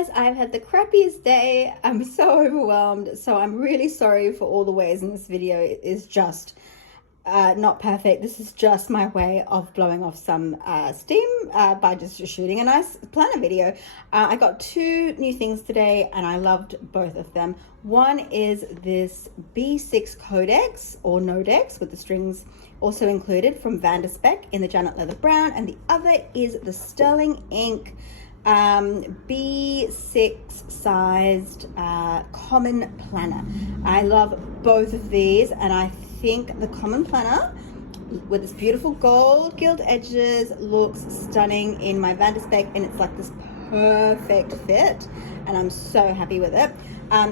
guys, I've had the crappiest day. I'm so overwhelmed. So I'm really sorry for all the ways in this video. It is just not perfect. This is just my way of blowing off some steam by just shooting a nice planner video. I got two new things today and I loved both of them. One is this B6 Codex or Nodex with the strings also included from Van der Spek in the Janet Leather Brown, and the other is the Sterling Ink B6 sized common planner. I love both of these, and I think the common planner with this beautiful gold gilt edges looks stunning in my Van der Spek, and it's like this perfect fit, and I'm so happy with it.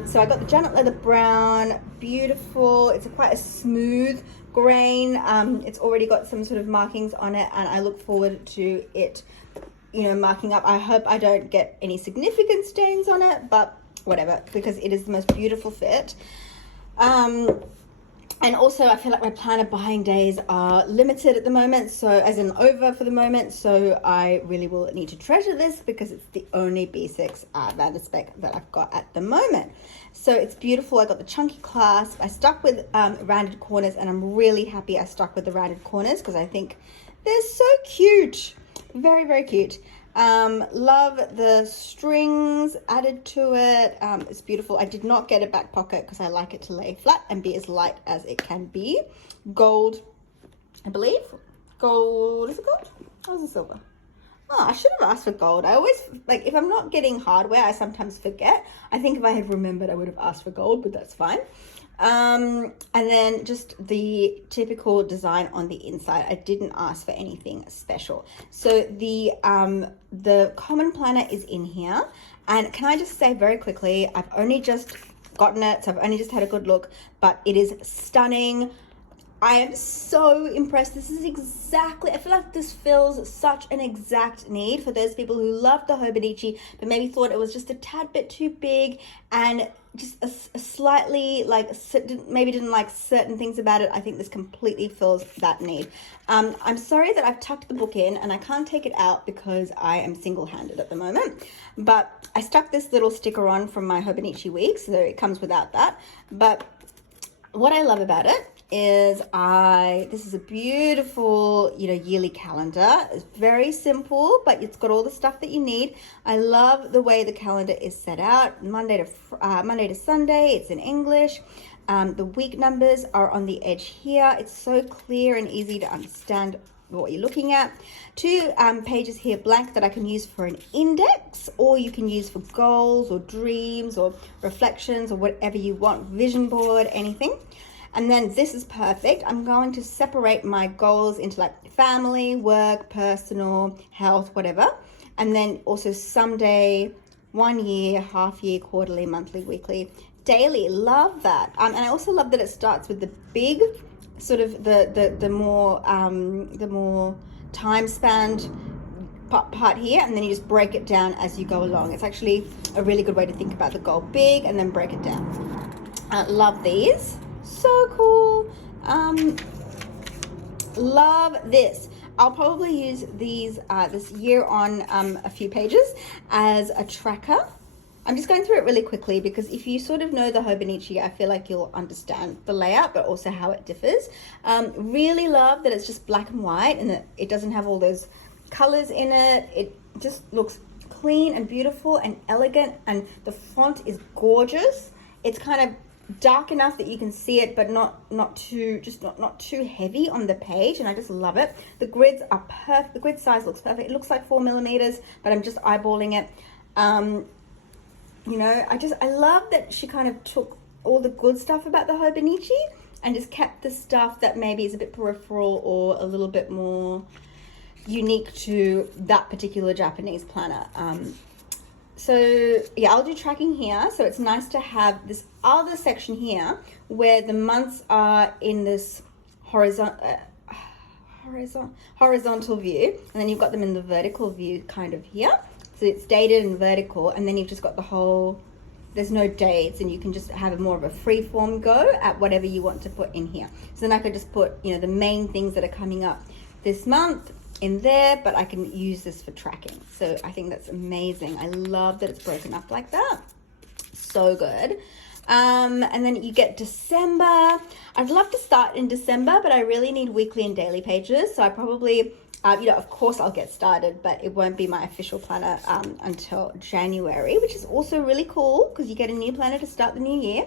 So I got the Janet Leather Brown, beautiful. It's quite a smooth grain. It's already got some sort of markings on it, and I look forward to it, you know, marking up. I hope I don't get any significant stains on it, but whatever, because it is the most beautiful fit. And also I feel like my planner buying days are limited at the moment, so as in over for the moment, so I really will need to treasure this because it's the only B6 Van der Spek that I've got at the moment. So it's beautiful. I got the chunky clasp. I stuck with rounded corners, and I'm really happy I stuck with the rounded corners because I think they're so cute. Very, very cute. Love the strings added to it. It's beautiful. I did not get a back pocket because I like it to lay flat and be as light as it can be. Gold, I believe. Gold, is it gold? Or is it silver? Oh, I should have asked for gold. I always, like, if I'm not getting hardware, I sometimes forget. I think if I had remembered, I would have asked for gold, but that's fine. And then just the typical design on the inside. I didn't ask for anything special. So the common planner is in here. And can I just say very quickly, I've only just gotten it, so I've only just had a good look, but it is stunning. I am so impressed. This is exactly, I feel like this fills such an exact need for those people who love the Hobonichi, but maybe thought it was just a tad bit too big and just a slightly, like, maybe didn't like certain things about it. I think this completely fills that need. I'm sorry that I've tucked the book in and I can't take it out because I am single-handed at the moment, but I stuck this little sticker on from my Hobonichi week, so it comes without that. But what I love about it is this is a beautiful, you know, yearly calendar. It's very simple, but it's got all the stuff that you need. I love the way the calendar is set out, Monday to Sunday. It's in English. The week numbers are on the edge here. It's so clear and easy to understand what you're looking at. Two pages here blank that I can use for an index, or you can use for goals or dreams or reflections or whatever you want, vision board, anything. And then this is perfect. I'm going to separate my goals into like family, work, personal, health, whatever. And then also someday, 1 year, half year, quarterly, monthly, weekly, daily. Love that. And I also love that it starts with the big, sort of the more time spanned part here, and then you just break it down as you go along. It's actually a really good way to think about the goal. Big and then break it down. Love these. So cool. Love this. I'll probably use these this year on a few pages as a tracker. I'm just going through it really quickly because if you sort of know the Hobonichi, I feel like you'll understand the layout, but also how it differs. Really love that it's just black and white and that it doesn't have all those colors in it. It just looks clean and beautiful and elegant, and the font is gorgeous. It's kind of dark enough that you can see it, but not too heavy on the page, and I just love it. The grids are perfect. The grid size looks perfect. It looks like 4 millimeters, but I'm just eyeballing it. You know, I love that she kind of took all the good stuff about the Hobonichi and just kept the stuff that maybe is a bit peripheral or a little bit more unique to that particular Japanese planner. So yeah, I'll do tracking here. So it's nice to have this other section here where the months are in this horizontal view, and then you've got them in the vertical view kind of here. So it's dated and vertical, and then you've just got the whole, there's no dates, and you can just have more of a free form go at whatever you want to put in here. So then I could just put, you know, the main things that are coming up this month, in there, but I can use this for tracking. So I think that's amazing. I love that it's broken up like that. So good. And then you get December. I'd love to start in December, but I really need weekly and daily pages. So I probably, of course I'll get started, but it won't be my official planner until January, which is also really cool because you get a new planner to start the new year.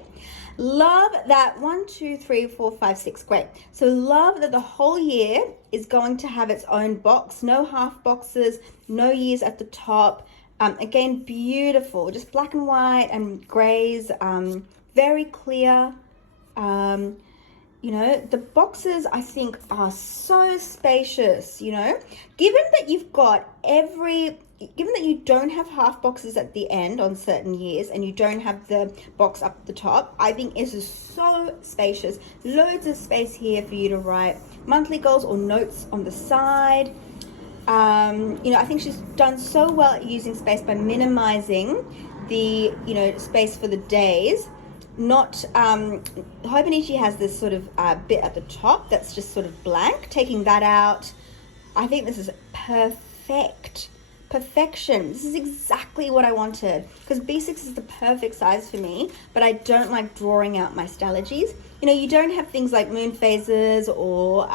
Love that 1, 2, 3, 4, 5, 6. Great. So love that the whole year is going to have its own box. No half boxes, no years at the top. Again, beautiful, just black and white and grays, very clear. The boxes I think are so spacious, given that given that you don't have half boxes at the end on certain years and you don't have the box up the top, I think this is so spacious. Loads of space here for you to write monthly goals or notes on the side. I think she's done so well at using space by minimizing the, space for the days. Not, Hobonichi has this sort of bit at the top that's just sort of blank. Taking that out, I think this is perfection. This is exactly what I wanted, because B6 is the perfect size for me, but I don't like drawing out my stylogies. You don't have things like moon phases or,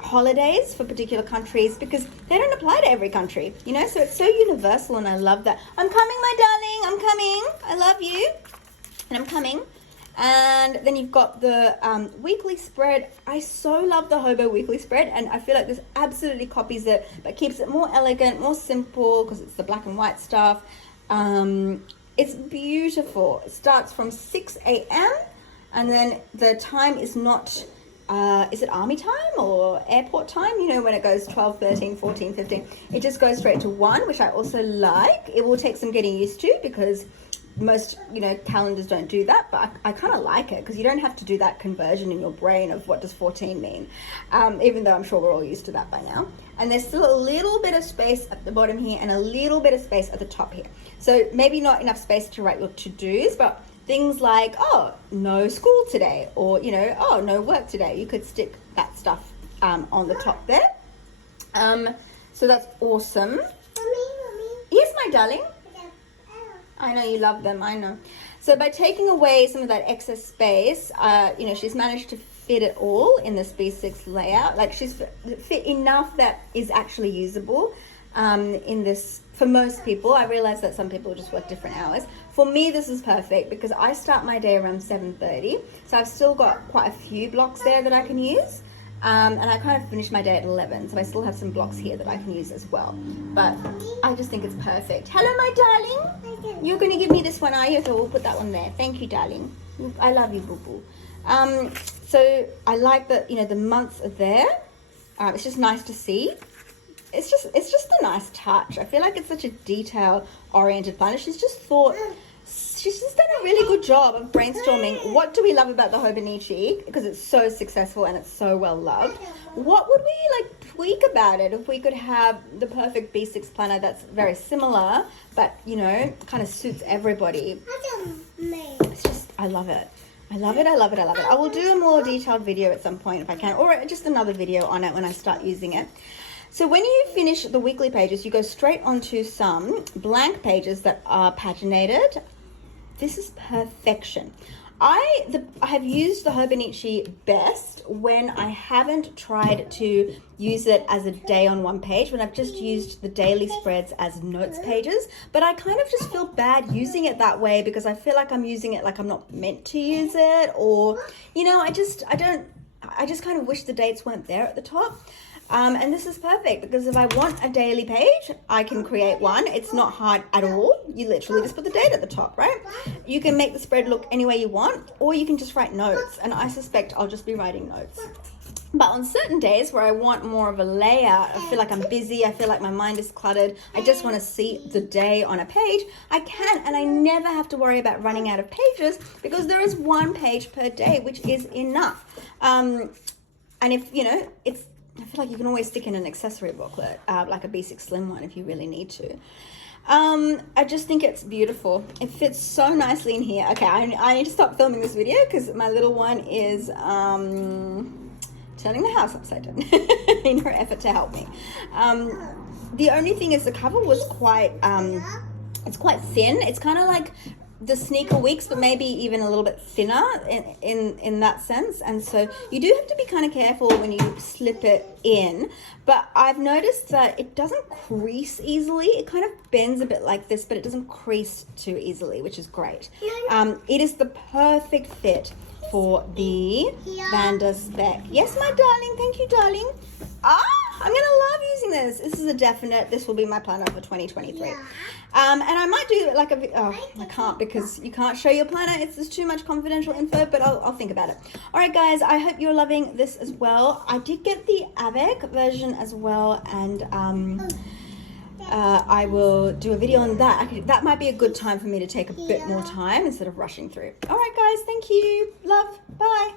holidays for particular countries because they don't apply to every country, so it's so universal, and I love that. I'm coming, my darling, I'm coming. I love you, and I'm coming. And then you've got the weekly spread. I so love the Hobo weekly spread, and I feel like this absolutely copies it, but keeps it more elegant, more simple, because it's the black and white stuff. It's beautiful. It starts from 6 a.m. and then the time is not, is it army time or airport time? When it goes 12, 13, 14, 15. It just goes straight to 1, which I also like. It will take some getting used to because most calendars don't do that, but I kind of like it because you don't have to do that conversion in your brain of what does 14 mean, even though I'm sure we're all used to that by now. And there's still a little bit of space at the bottom here and a little bit of space at the top here, so maybe not enough space to write your to-dos, but things like, oh, no school today, or oh, no work today, you could stick that stuff on the top there. So that's awesome. Mommy. Yes, my darling. I know you love them, I know. So by taking away some of that excess space, she's managed to fit it all in this B6 layout. Like, she's fit enough that is actually usable in this. For most people, I realize that some people just work different hours. For me, this is perfect because I start my day around 7:30. So I've still got quite a few blocks there that I can use. And I kind of finish my day at 11, so I still have some blocks here that I can use as well. But I just think it's perfect. Hello, my darling. You're going to give me this one, are you? So we'll put that one there. Thank you, darling. I love you, boo-boo. So I like that, the months are there. It's just nice to see. It's just a nice touch. I feel like it's such a detail-oriented planner. She's just done a really good job of brainstorming what do we love about the Hobonichi, because it's so successful and it's so well loved. What would we tweak about it if we could have the perfect B6 planner that's very similar but kind of suits everybody? It's just, I love it. I love it. I will do a more detailed video at some point if I can, or just another video on it when I start using it. So when you finish the weekly pages, you go straight onto some blank pages that are paginated. This is perfection. I have used the Hobonichi best when I haven't tried to use it as a day on one page, when I've just used the daily spreads as notes pages. But I kind of just feel bad using it that way because I feel like I'm using it like I'm not meant to use it, or, I just kind of wish the dates weren't there at the top. And this is perfect because if I want a daily page, I can create one. It's not hard at all. You literally just put the date at the top, right? You can make the spread look any way you want, or you can just write notes. And I suspect I'll just be writing notes. But on certain days where I want more of a layout, I feel like I'm busy, I feel like my mind is cluttered, I just want to see the day on a page, I can, and I never have to worry about running out of pages because there is one page per day, which is enough. And if, I feel like you can always stick in an accessory booklet, like a B6 Slim one if you really need to. I just think it's beautiful. It fits so nicely in here. Okay, I need to stop filming this video because my little one is turning the house upside down in her effort to help me. The only thing is the cover was quite, it's quite thin. It's kind of like the Sneaker Weeks, but maybe even a little bit thinner in that sense. And so you do have to be kind of careful when you slip it in. But I've noticed that it doesn't crease easily. It kind of bends a bit like this, but it doesn't crease too easily, which is great. It is the perfect fit for the Van der Spek. Yes, my darling. Thank you, darling. I'm gonna love using this. This is a definite. This will be my planner for 2023. And I might do like I can't, because you can't show your planner. It's too much confidential info, but I'll think about it. All right, guys. I hope you're loving this as well. I did get the Avec version as well, and I will do a video on that. That might be a good time for me to take a bit more time instead of rushing through. All right, guys. Thank you. Love. Bye.